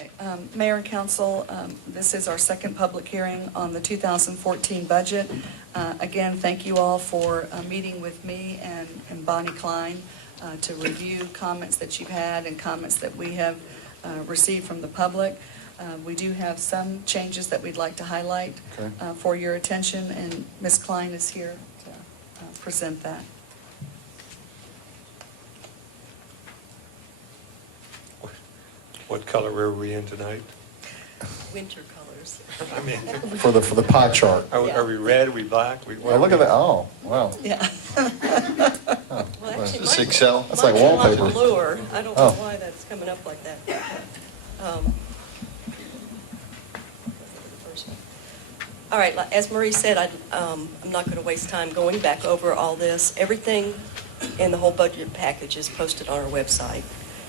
Okay, Mayor and Council, this is our second public hearing on the 2014 budget. Again, thank you all for meeting with me and Bonnie Klein to review comments that you've had and comments that we have received from the public. We do have some changes that we'd like to highlight for your attention, and Ms. Klein is here to present that. What color are we in tonight? Winter colors. I mean, For the pie chart. are we red, are we black? Oh, look at that, oh, wow. Yeah. Well, actually, Is mine- Excel? That's mine's like a lot wallpaper. bluer. I don't Oh. know why that's coming up like that. All right, as Marie said, I'm not going to waste time going back over all this. Everything in the whole budget package is posted on our website,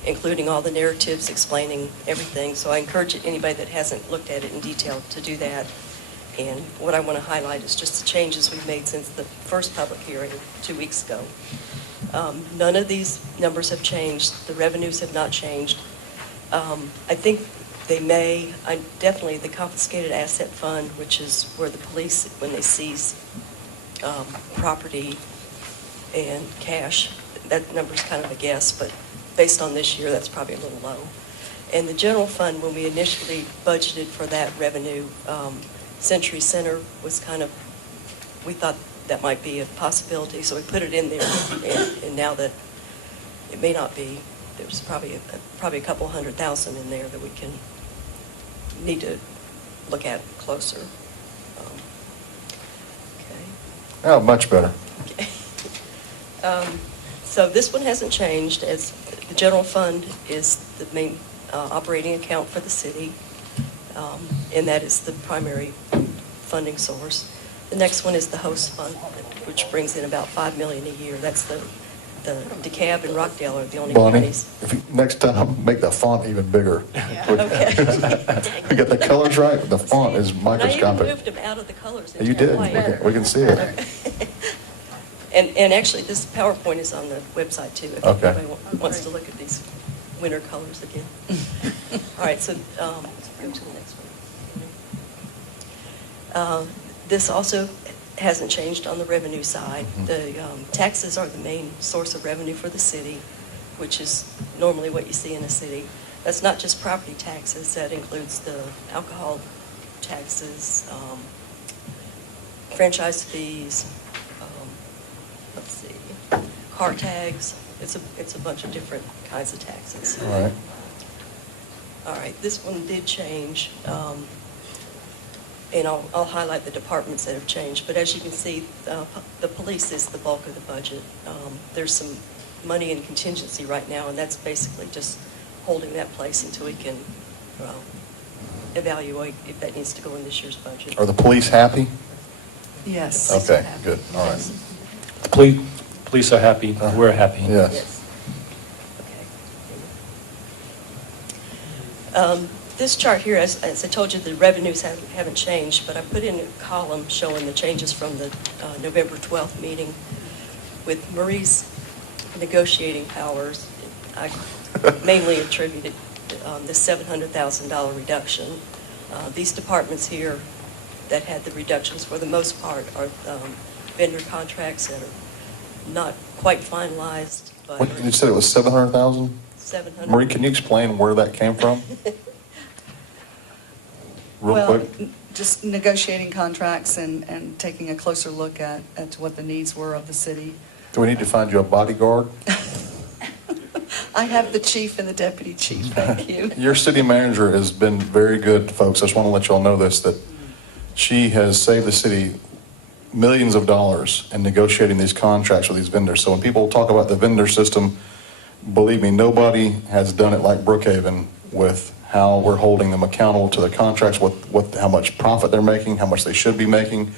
including all the narratives explaining everything. So I encourage anybody that hasn't looked at it in detail to do that. And what I want to highlight is just the changes we've made since the first public hearing 2 weeks ago. None of these numbers have changed. The revenues have not changed. I think they may, definitely the confiscated asset fund, which is where the police, when they seize property and cash, that number's kind of a guess, but based on this year, that's probably a little low. And the general fund, when we initially budgeted for that revenue, Century Center was kind of, we thought that might be a possibility, so we put it in there. And now that it may not be, there's probably a couple $100,000 in there that we need to look at closer. Okay. Oh, much better. Okay. So this one hasn't changed, as the general fund is the main operating account for the city, and that is the primary funding source. The next one is the host fund, which brings in about $5 million a year. That's the DeKalb and Rockdale are the only Bonnie, counties. if you, next time, make the font even bigger. Okay. We got the colors right, but the font is And I even microscopic. moved them out of the colors. into You did, white. we can see it. Okay. And actually, this PowerPoint is on the website too, if Okay. anybody wants to look at these winter colors again. All right, so go to the next one. This also hasn't changed on the revenue side. The taxes are the main source of revenue for the city, which is normally what you see in a city. That's not just property taxes, that includes the alcohol taxes, franchise fees, let's see, car tags. It's a bunch of different kinds of taxes. All right. All right, this one did change, and I'll highlight the departments that have changed. But as you can see, the police is the bulk of the budget. There's some money in contingency right now, and that's basically just holding that place until we can evaluate if that needs to go in this year's budget. Are the police happy? Yes. Okay, good, all right. The police are happy, we're happy. Yes. Yes. Okay. This chart here, as I told you, the revenues haven't changed, but I put in a column showing the changes from the November 12th meeting. With Marie's negotiating powers, I mainly attributed the $700,000 reduction. These departments here that had the reductions, for the most part, are vendor contracts that are not quite finalized. But What, you said it was 700,000? 700. Marie, can you explain where that came from? Real Well, quick. just negotiating contracts and taking a closer look at what the needs were of the city. Do we need to find you a bodyguard? I have the chief and the deputy chief, thank you. Your city manager has been very good, folks. I just want to let you all know this, that she has saved the city millions of dollars in negotiating these contracts with these vendors. So when people talk about the vendor system, believe me, nobody has done it like Brookhaven with how we're holding them accountable to the contracts, how much profit they're making, how much they should be making.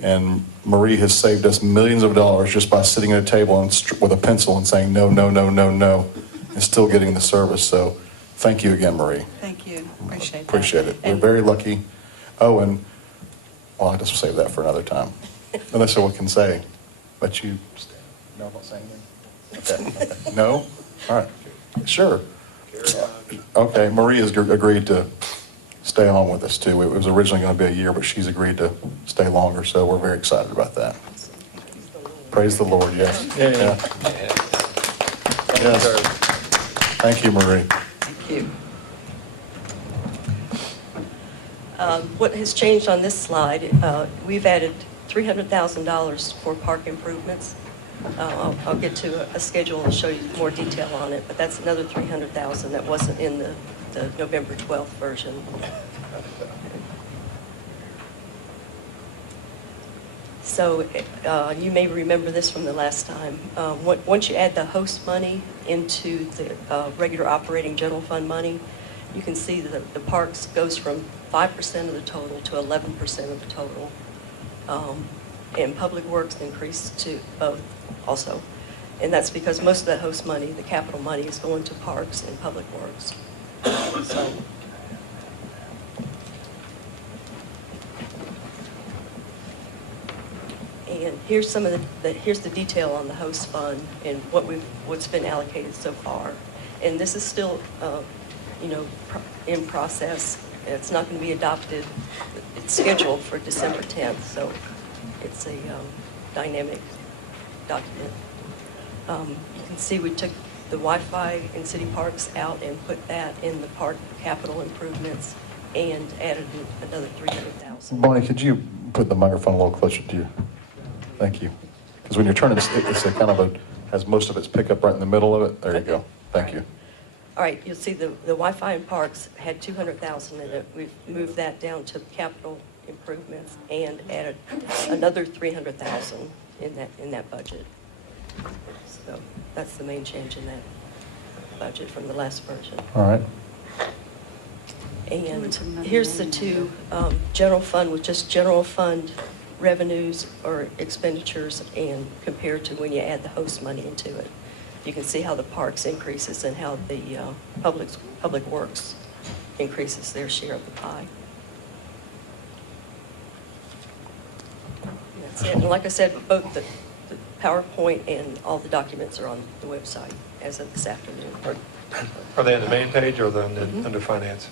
And Marie has saved us millions of dollars just by sitting at a table with a pencil and saying no, no, no, no, no, and still getting the service. So thank you again, Marie. Thank you, appreciate that. Appreciate it. We're And- very lucky. Oh, and I'll just save that for another time. Unless someone can say, but you, no, I'm not saying anything. Okay. No? All right. Sure. Okay, Maria's agreed to stay on with us too. It was originally going to be a year, but she's agreed to stay longer, so we're very excited about that. Praise the Lord, yes. Yeah. Yes. Thank you, Marie. Thank you. What has changed on this slide, we've added $300,000 for park improvements. I'll get to a schedule and show you more detail on it, but that's another $300,000 that wasn't in the November 12th version. So you may remember this from the last time. Once you add the host money into the regular operating general fund money, you can see that the parks goes from 5% of the total to 11% of the total. And public works increased to both also. And that's because most of that host money, the capital money, is going to parks and public works. So. And here's some of here's the detail on the host fund and what's been allocated so far. And this is still, in process. It's not going to be adopted. It's scheduled for December 10th, so it's a dynamic document. You can see we took the Wi-Fi in city parks out and put that in the park capital improvements and added another $300,000. Bonnie, could you put the microphone a little closer to you? Thank you. Because when you're turning, it's a kind of has most of its pickup right in the middle of it. There you go. Thank you. All right, you'll see the Wi-Fi in parks had $200,000 in it. We've moved that down to capital improvements and added another $300,000 in that budget. So that's the main change in that budget from the last version. All right. And here's the two general fund with just general fund revenues or expenditures and compared to when you add the host money into it. You can see how the parks increases and how the public works increases their share of the pie. And that's it. And like I said, both the PowerPoint and all the documents are on the website as of this afternoon. Are they on the main page or under finance?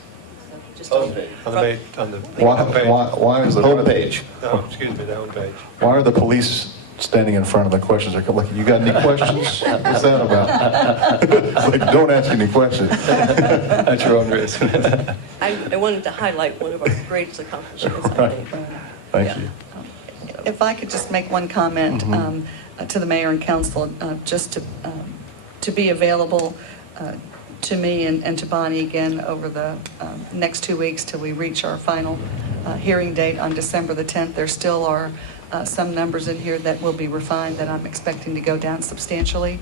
Just on the On the main, on the Why is the Homepage. No, excuse me, that one page. Why are the police standing in front of the questions? They're like, you got any questions? What's that about? It's like, don't ask any questions. At your own risk. I wanted to highlight one of our greatest accomplishments, I think. Thank Yeah. you. If I could just make one comment to the mayor and council, just to be available to me and to Bonnie again over the next 2 weeks till we reach our final hearing date on December the 10th. There still are some numbers in here that will be refined that I'm expecting to go down substantially.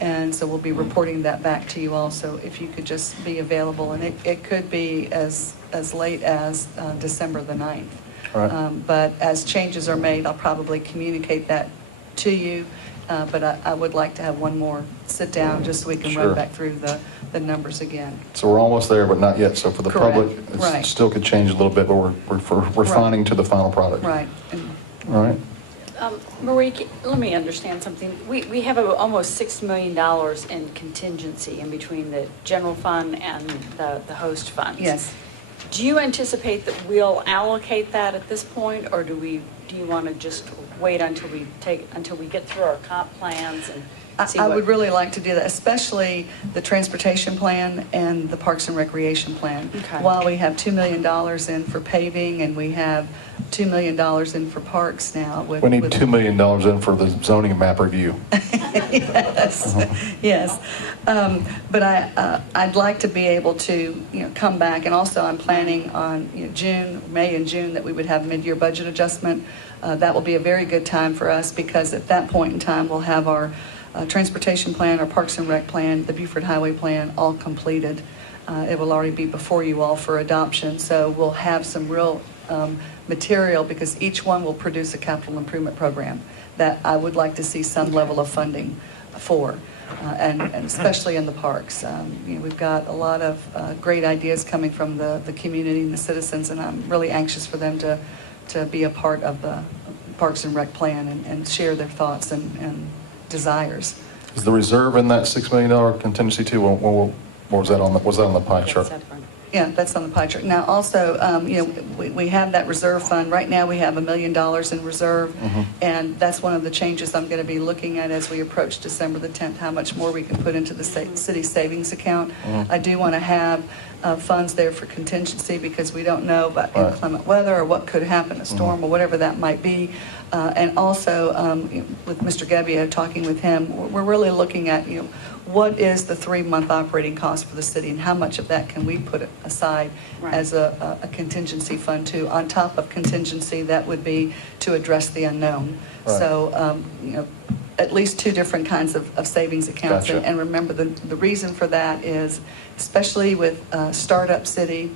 And so we'll be reporting that back to you all. So if you could just be available, and it could be as late as December the 9th. All right. But as changes are made, I'll probably communicate that to you. But I would like to have one more sit down just so we can Sure. run back through the numbers again. So we're almost there, but not yet. So for the Correct. public, it Right. still could change a little bit, but we're refining to the final product. Right. And All right. Marie, let me understand something. We have almost $6 million in contingency in between the general fund and the host funds. Yes. Do you anticipate that we'll allocate that at this point, or do you want to just wait until we get through our comp plans and see I what? would really like to do that, especially the transportation plan and the Parks and Recreation plan. Okay. While we have $2 million in for paving and we have $2 million in for parks now. We need $2 million in for the zoning map review. Yes, yes. But I'd like to be able to, come back, and also I'm planning on, May and June, that we would have mid-year budget adjustment. That will be a very good time for us, because at that point in time, we'll have our transportation plan, our Parks and Rec plan, the Beaufort Highway plan all completed. It will already be before you all for adoption, so we'll have some real material, because each one will produce a capital improvement program that I would like to see some level of funding for, and especially in the parks. We've got a lot of great ideas coming from the community and the citizens, and I'm really anxious for them to be a part of the Parks and Rec plan and share their thoughts and desires. Is the reserve in that $6 million contingency too? Or was that on the pie chart? Separate. Yeah, that's on the pie chart. Now, also, we have that reserve fund. Right now, we have $1 million in reserve, and that's one of the changes I'm going to be looking at as we approach December the 10th, how much more we can put into the city savings account. I do want to have funds there for contingency because we don't know about Right. inclement weather or what could happen, a storm or whatever that might be. And also, with Mr. Gebbia, talking with him, we're really looking at, what is the 3-month operating cost for the city and how much of that can we put aside Right. as a contingency fund too, on top of contingency that would be to address the unknown. Right. So, at least 2 different kinds of savings accounts. Gotcha. And remember, the reason for that is, especially with startup city,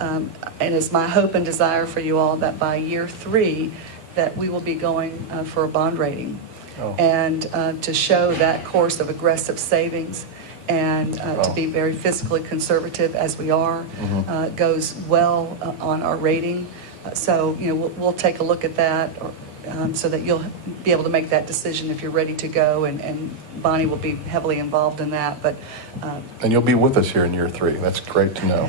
and it's my hope and desire for you all that by year 3, that we will be going for a bond rating. Oh. And to show that course of aggressive savings and to be very fiscally conservative as we are, goes well on our rating. So, we'll take a look at that so that you'll be able to make that decision if you're ready to go, and Bonnie will be heavily involved in that. But And you'll be with us here in year 3. That's great to know.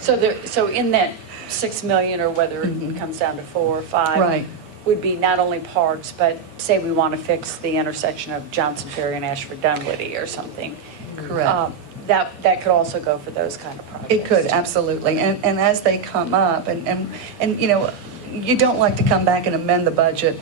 So in that 6 million, or whether it comes down to 4 or 5. Right. Would be not only parks, but say we want to fix the intersection of Johnson Ferry and Ashford Dunwoody or something. Correct. That could also go for those kind of projects. It could, absolutely. And as they come up, and you don't like to come back and amend the budget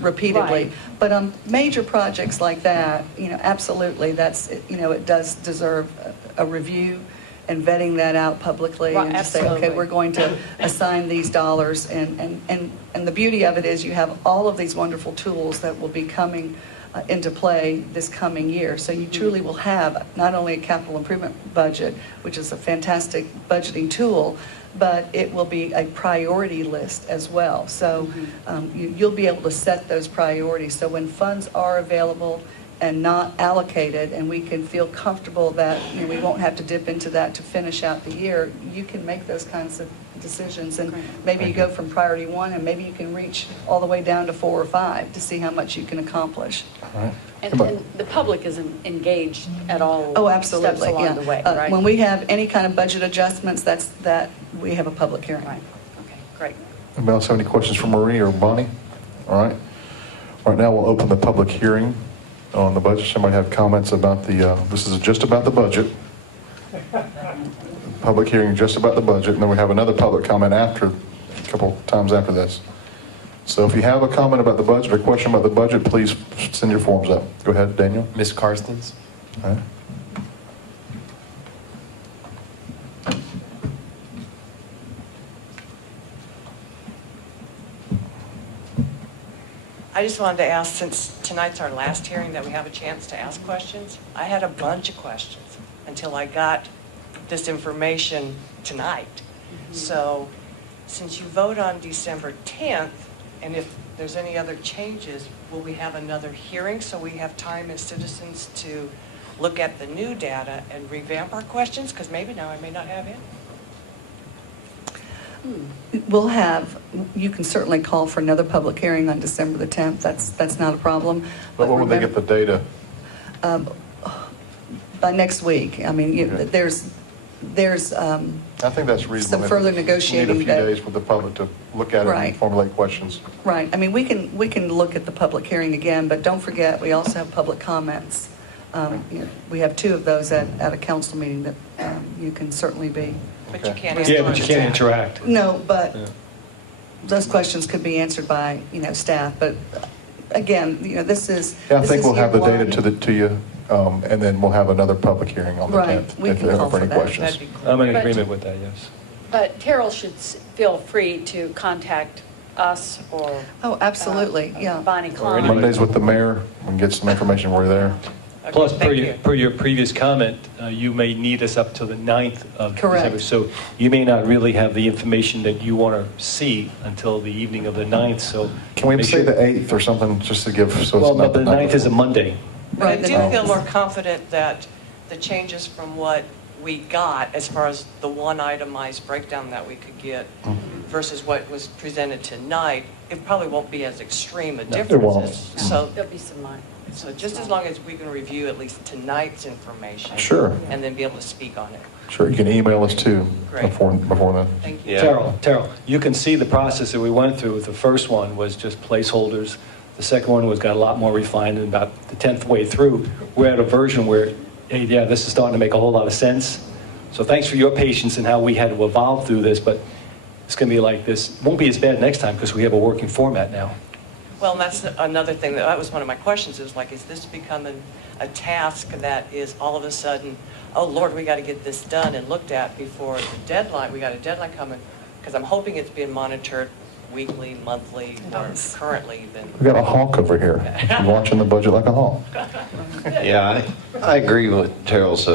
repeatedly. Right. But major projects like that, absolutely, it does deserve a review and vetting that out publicly, Right, and to say, absolutely. okay, we're going to assign these dollars. And the beauty of it is you have all of these wonderful tools that will be coming into play this coming year. So you truly will have not only a capital improvement budget, which is a fantastic budgeting tool, but it will be a priority list as well. So you'll be able to set those priorities. So when funds are available and not allocated, and we can feel comfortable that we won't have to dip into that to finish out the year, you can make those kinds of decisions. And maybe you go from priority 1, and maybe you can reach all the way down to 4 or 5 to see how much you can accomplish. All right. And the public isn't engaged at all. Oh, absolutely, Steps along yeah. the way, right? When we have any kind of budget adjustments, that we have a public hearing. Right, okay, great. Anybody else have any questions for Marie or Bonnie? All right. Right now, we'll open the public hearing on the budget. Somebody have comments about this is just about the budget. Public hearing just about the budget, and then we have another public comment a couple times after this. So if you have a comment about the budget or question about the budget, please send your forms up. Go ahead, Daniel. Ms. Karstens? All right. I just wanted to ask, since tonight's our last hearing that we have a chance to ask questions, I had a bunch of questions until I got this information tonight. So since you vote on December 10th, and if there's any other changes, will we have another hearing so we have time as citizens to look at the new data and revamp our questions? Because maybe now I may not have any. You can certainly call for another public hearing on December the 10th. That's not a problem. But when would they get the data? By next week. I mean, Okay. there's I think that's reasonable. some further You negotiating need a few that- days with the public to look at it Right. and formulate questions. right. I mean, we can look at the public hearing again, but don't forget, we also have public comments. We have 2 of those at a council meeting that you can certainly be. But you Okay. can't. Yeah, ask but you on can't chat. interact. No, but Yeah. those questions could be answered by, staff. But again, this is. Yeah, I this think is we'll have the year data one. to you, and then we'll have another public hearing on the Right. 10th. We if can there call are for any that. questions. That'd be cool. I'm in But- agreement with that, yes. But Terrell should feel free to contact us or. Oh, absolutely, yeah. Bonnie Or Klein. anybody. Mondays with the mayor, we can get some information while you're there. Okay, Plus, thank you. per your previous comment, you may need us up till the 9th of Correct. December. So you may not really have the information that you want to see until the evening of the 9th, so. Can we make say sure- the 8th or something, just to give, so it's Well, not but the 9th is a before. Monday. But I Right, do the- feel more confident that the changes from what we got, as far as the one itemized breakdown that we could get versus what was presented tonight, it probably won't be as extreme a it difference. won't. So, There'll be some So just as long as we can review at least tonight's information. Sure. And then be able to speak on it. Sure, you can email us too Great. before then. Thank you. Yeah. Terrell, you can see the process that we went through. The first one was just placeholders. The second one was got a lot more refined, and about the 10th way through, we're at a version where, hey, yeah, this is starting to make a whole lot of sense. So thanks for your patience and how we had to evolve through this, but it's going to be like this. It won't be as bad next time because we have a working format now. Well, and that's another thing, that was one of my questions, is like, is this becoming a task that is all of a sudden, oh Lord, we got to get this done and looked at before the deadline, we got a deadline coming, because I'm hoping it's being monitored weekly, monthly, or currently even. We got a hawk over here, watching the budget like a hawk. Yeah, I agree with Terrell's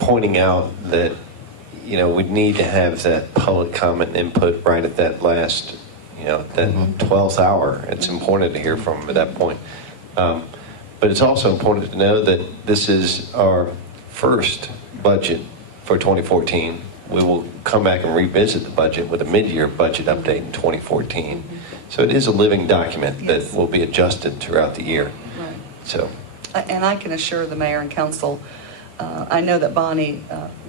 pointing out that, you know, we need to have that public comment input right at that last, you know, that 12th hour. It's important to hear from them at that point. But it's also important to know that this is our first budget for 2014. We will come back and revisit the budget with a mid-year budget update in 2014. So it is a living document Yes. that will be adjusted throughout the year. Right. So, And I can assure the mayor and council, I know that Bonnie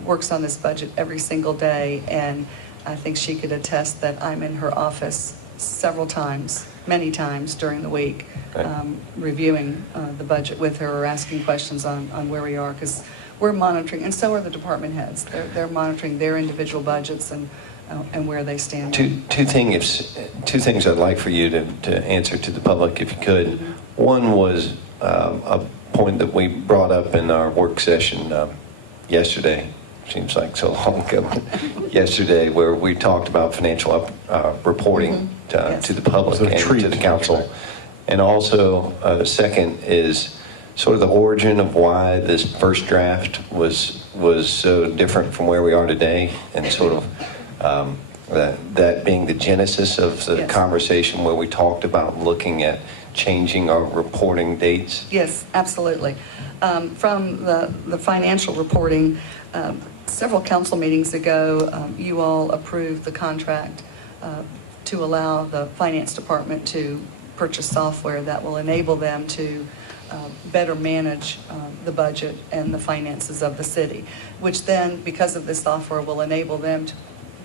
works on this budget every single day, and I think she could attest that I'm in her office several times, many times during the week, Right. reviewing the budget with her or asking questions on where we are, because we're monitoring, and so are the department heads. They're monitoring their individual budgets and where they stand. two things I'd like for you to answer to the public, if you could. One was a point that we brought up in our work session yesterday. Seems like so long ago. Yesterday, where we talked about financial reporting Yes. to the public It was a and treat, to the council. actually. And also, the second is sort of the origin of why this first draft was so different from where we are today, and sort of that being the genesis of the Yes. conversation where we talked about looking at changing our reporting dates. Yes, absolutely. From the financial reporting, several council meetings ago, you all approved the contract to allow the finance department to purchase software that will enable them to better manage the budget and the finances of the city, which then, because of this software, will enable them to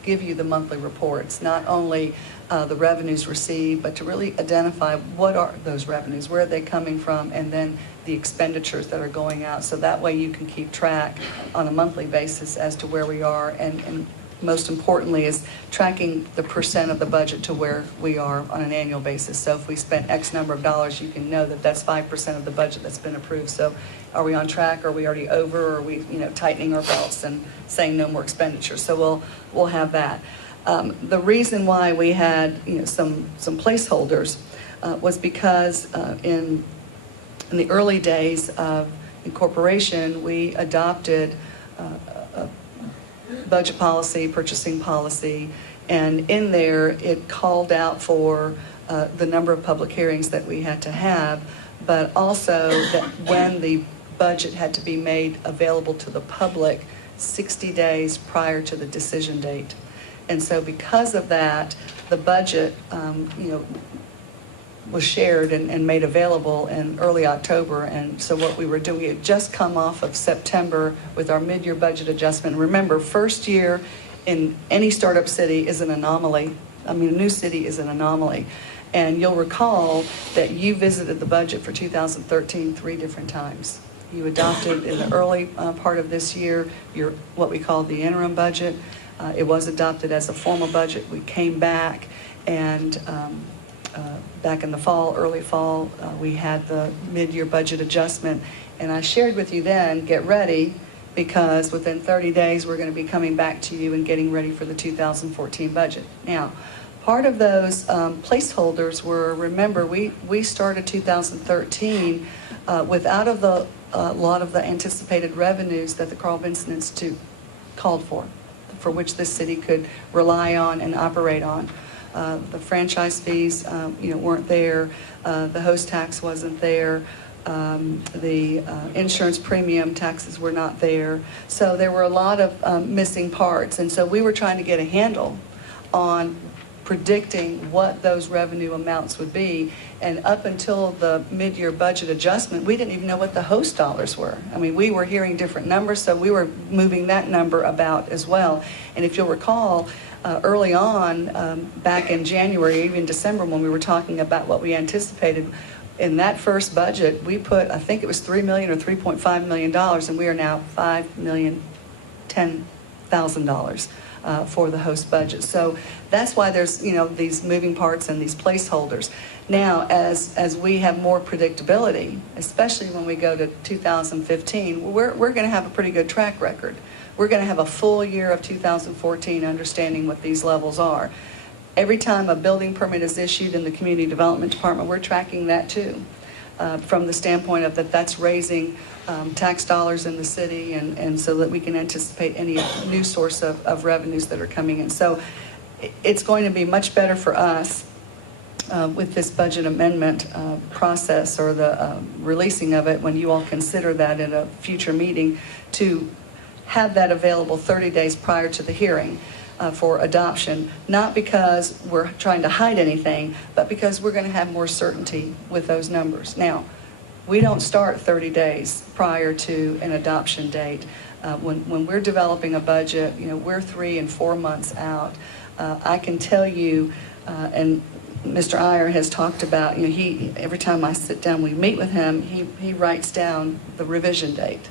give you the monthly reports, not only the revenues received, but to really identify what are those revenues, where are they coming from, and then the expenditures that are going out. So that way you can keep track on a monthly basis as to where we are, and most importantly is tracking the percent of the budget to where we are on an annual basis. So if we spent X number of dollars, you can know that that's 5% of the budget that's been approved. So are we on track? Are we already over? Or are we, tightening our belts and saying no more expenditures? So we'll have that. The reason why we had some placeholders was because in the early days of incorporation, we adopted a budget policy, purchasing policy, and in there it called out for the number of public hearings that we had to have, but also that when the budget had to be made available to the public 60 days prior to the decision date. And so because of that, the budget, was shared and made available in early October. And so what we were doing, we had just come off of September with our mid-year budget adjustment. Remember, first year in any startup city is an anomaly. I mean, a new city is an anomaly. And you'll recall that you visited the budget for 2013 3 different times. You adopted in the early part of this year what we call the interim budget. It was adopted as a formal budget. We came back, and back in the fall, early fall, we had the mid-year budget adjustment. And I shared with you then, get ready, because within 30 days we're going to be coming back to you and getting ready for the 2014 budget. Now, part of those placeholders were, remember, we started 2013 without a lot of the anticipated revenues that the Carl Vinson Institute called for which this city could rely on and operate on. The franchise fees, weren't there. The host tax wasn't there. The insurance premium taxes were not there. So there were a lot of missing parts. And so we were trying to get a handle on predicting what those revenue amounts would be. And up until the mid-year budget adjustment, we didn't even know what the host dollars were. I mean, we were hearing different numbers, so we were moving that number about as well. And if you'll recall, early on, back in January, even December, when we were talking about what we anticipated, in that first budget, we put, I think it was $3 million or $3.5 million, and we are now $5,010,000 for the host budget. So that's why there's, these moving parts and these placeholders. Now, as we have more predictability, especially when we go to 2015, we're going to have a pretty good track record. We're going to have a full year of 2014 understanding what these levels are. Every time a building permit is issued in the Community Development Department, we're tracking that too, from the standpoint of that's raising tax dollars in the city, and so that we can anticipate any new source of revenues that are coming in. So it's going to be much better for us with this budget amendment process, or the releasing of it, when you all consider that in a future meeting, to have that available 30 days prior to the hearing for adoption, not because we're trying to hide anything, but because we're going to have more certainty with those numbers. Now, we don't start 30 days prior to an adoption date. When we're developing a budget, we're 3 and 4 months out. I can tell you, and Mr. Iyer has talked about, every time I sit down, we meet with him, he writes down the revision date.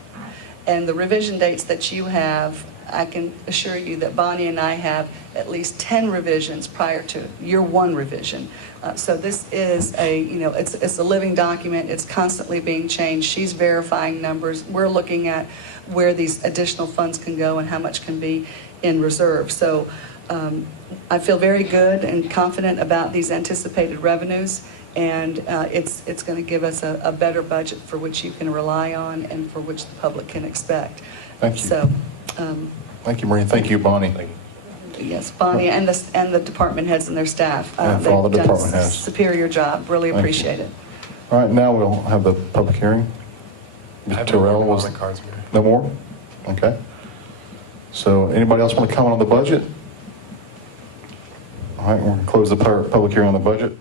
And the revision dates that you have, I can assure you that Bonnie and I have at least 10 revisions prior to year 1 revision. So this is it's a living document. It's constantly being changed. She's verifying numbers. We're looking at where these additional funds can go and how much can be in reserve. So I feel very good and confident about these anticipated revenues, and it's going to give us a better budget for which you can rely on and for which the public can expect. Thank you. So, Thank you, Marie. Thank you, Bonnie. yes, Bonnie and the department heads and their staff. And for all the they've done department a heads. superior job. Really Thank appreciate you. it. All right, now we'll have the public hearing. I have Terrell no was comment cards, Mayor. no more? Okay. So anybody else want to comment on the budget? All right, we're going to close the public hearing on the budget.